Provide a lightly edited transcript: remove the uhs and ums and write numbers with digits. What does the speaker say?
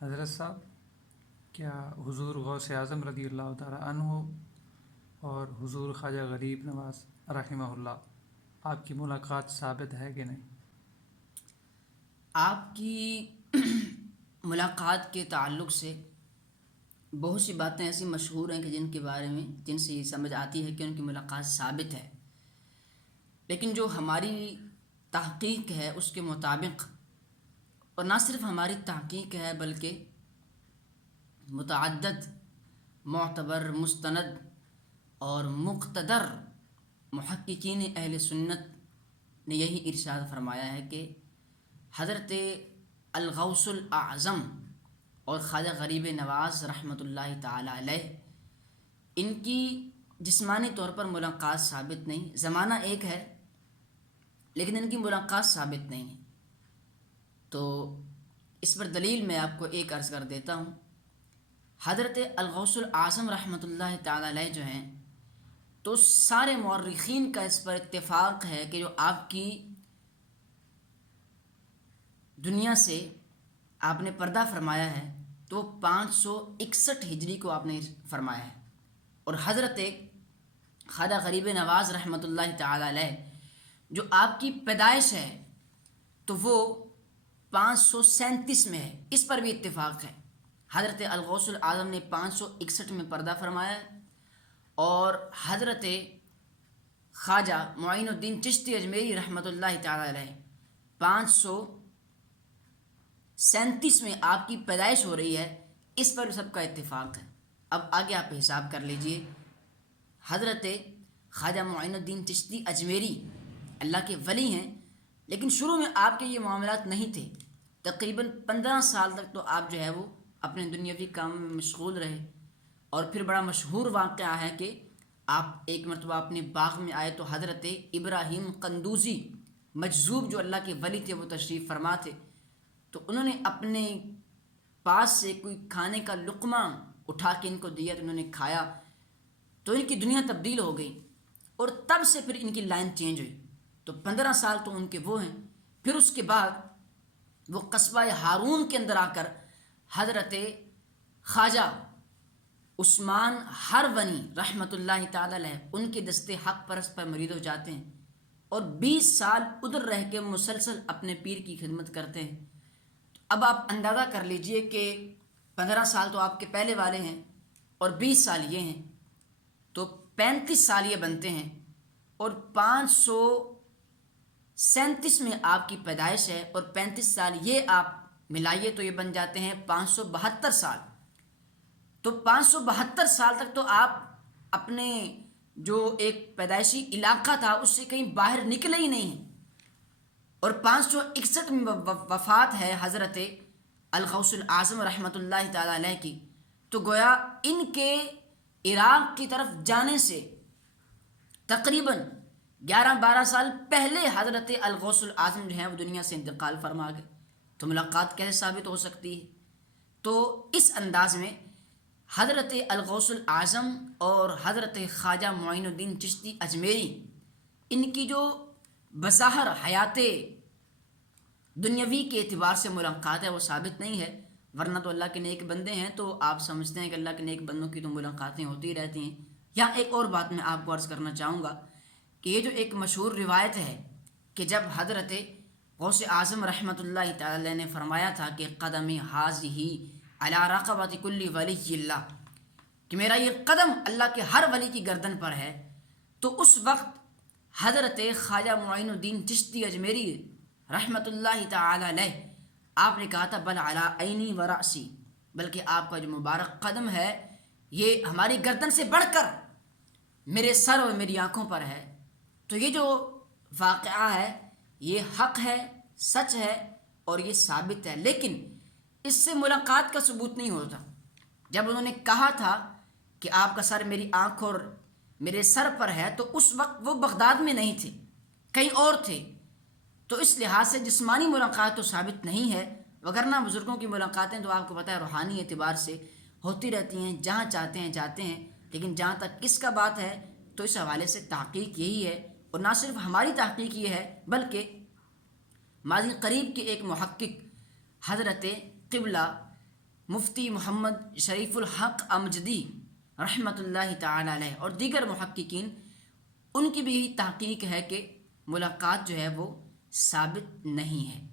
حضرت صاحب، کیا حضور غوث اعظم رضی اللہ تعالیٰ عنہ اور حضور خواجہ غریب نواز رحمہ اللہ آپ کی ملاقات ثابت ہے کہ نہیں؟ آپ کی ملاقات کے تعلق سے بہت سی باتیں ایسی مشہور ہیں کہ جن کے بارے میں جن سے یہ سمجھ آتی ہے کہ ان کی ملاقات ثابت ہے، لیکن جو ہماری تحقیق ہے اس کے مطابق، اور نہ صرف ہماری تحقیق ہے بلکہ متعدد معتبر، مستند اور مقتدر محققین اہل سنت نے یہی ارشاد فرمایا ہے کہ حضرت الغوث الاعظم اور خواجہ غریب نواز رحمۃ اللہ تعالی علیہ، ان کی جسمانی طور پر ملاقات ثابت نہیں، زمانہ ایک ہے لیکن ان کی ملاقات ثابت نہیں ہے۔ تو اس پر دلیل میں آپ کو ایک عرض کر دیتا ہوں۔ حضرت الغوث الاعظم رحمۃ اللہ تعالی علیہ جو ہیں، تو سارے مورخین کا اس پر اتفاق ہے کہ جو آپ کی دنیا سے آپ نے پردہ فرمایا ہے تو 561 ہجری کو آپ نے فرمایا ہے، اور حضرت خواجہ غریب نواز رحمۃ اللہ تعالی علیہ جو آپ کی پیدائش ہے تو وہ 537 میں ہے، اس پر بھی اتفاق ہے۔ حضرت الغوث الاعظم نے 561 میں پردہ فرمایا ہے، اور حضرت خواجہ معین الدین چشتی اجمیری رحمۃ اللہ تعالی علیہ 537 میں آپ کی پیدائش ہو رہی ہے، اس پر سب کا اتفاق ہے۔ اب آگے آپ حساب کر لیجئے، حضرت خواجہ معین الدین چشتی اجمیری اللہ کے ولی ہیں، لیکن شروع میں آپ کے یہ معاملات نہیں تھے، تقریباً 15 سال تک تو آپ جو ہے وہ اپنے دنیاوی کام میں مشغول رہے، اور پھر بڑا مشہور واقعہ ہے کہ آپ ایک مرتبہ اپنے باغ میں آئے تو حضرت ابراہیم قندوزی مجذوب جو اللہ کے ولی تھے وہ تشریف فرما تھے، تو انہوں نے اپنے پاس سے کوئی کھانے کا لقمہ اٹھا کے ان کو دیا تو انہوں نے کھایا، تو ان کی دنیا تبدیل ہو گئی، اور تب سے پھر ان کی لائن چینج ہوئی۔ تو 15 سال تو ان کے وہ ہیں، پھر اس کے بعد وہ قصبہ ہارون کے اندر آ کر حضرت خواجہ عثمان ہرونی رحمۃ اللہ تعالی علیہ ان کے دستے حق پرست پر مرید ہو جاتے ہیں، اور 20 سال ادھر رہ کے مسلسل اپنے پیر کی خدمت کرتے ہیں۔ اب آپ اندازہ کر لیجئے کہ 15 سال تو آپ کے پہلے والے ہیں اور 20 سال یہ ہیں، تو 35 سال یہ بنتے ہیں، اور 537 میں آپ کی پیدائش ہے، اور 35 سال یہ آپ ملائیے تو یہ بن جاتے ہیں 572 سال۔ تو 572 سال تک تو آپ اپنے جو ایک پیدائشی علاقہ تھا اس سے کہیں باہر نکلے ہی نہیں ہیں، اور 561 میں وفات ہے حضرت الغوث الاعظم رحمۃ اللہ تعالی علیہ کی، تو گویا ان کے عراق کی طرف جانے سے تقریباً 11-12 سال پہلے حضرت الغوث الاعظم جو ہیں وہ دنیا سے انتقال فرما گئے، تو ملاقات کیسے ثابت ہو سکتی ہے؟ تو اس انداز میں حضرت الغوث الاعظم اور حضرت خواجہ معین الدین چشتی اجمیری، ان کی جو بظاہر حیات دنیاوی کے اعتبار سے ملاقات ہے وہ ثابت نہیں ہے، ورنہ تو اللہ کے نیک بندے ہیں، تو آپ سمجھتے ہیں کہ اللہ کے نیک بندوں کی تو ملاقاتیں ہوتی رہتی ہیں۔ یہاں ایک اور بات میں آپ کو عرض کرنا چاہوں گا کہ یہ جو ایک مشہور روایت ہے کہ جب حضرت غوث اعظم رحمۃ اللہ تعالی علیہ نے فرمایا تھا کہ قدم حاضی علی رقبۃ کل ولی اللہ، کہ میرا یہ قدم اللہ کے ہر ولی کی گردن پر ہے، تو اس وقت حضرت خواجہ معین الدین چشتی اجمیری رحمۃ اللہ تعالی علیہ آپ نے کہا تھا بل علی عینی و رأسی، بلکہ آپ کا جو مبارک قدم ہے یہ ہماری گردن سے بڑھ کر میرے سر اور میری آنکھوں پر ہے۔ تو یہ جو واقعہ ہے یہ حق ہے، سچ ہے، اور یہ ثابت ہے، لیکن اس سے ملاقات کا ثبوت نہیں ہوتا۔ جب انہوں نے کہا تھا کہ آپ کا سر میری آنکھ اور میرے سر پر ہے، تو اس وقت وہ بغداد میں نہیں تھے، کہیں اور تھے، تو اس لحاظ سے جسمانی ملاقات تو ثابت نہیں ہے، وگرنہ بزرگوں کی ملاقاتیں تو آپ کو پتہ ہے روحانی اعتبار سے ہوتی رہتی ہیں، جہاں چاہتے ہیں جاتے ہیں، لیکن جہاں تک کس کا بات ہے تو اس حوالے سے تحقیق یہی ہے، اور نہ صرف ہماری تحقیق یہ ہے بلکہ ماضی قریب کے ایک محقق حضرت قبلہ مفتی محمد شریف الحق امجدی رحمۃ اللہ تعالی علیہ اور دیگر محققین، ان کی بھی یہی تحقیق ہے کہ ملاقات جو ہے وہ ثابت نہیں ہے۔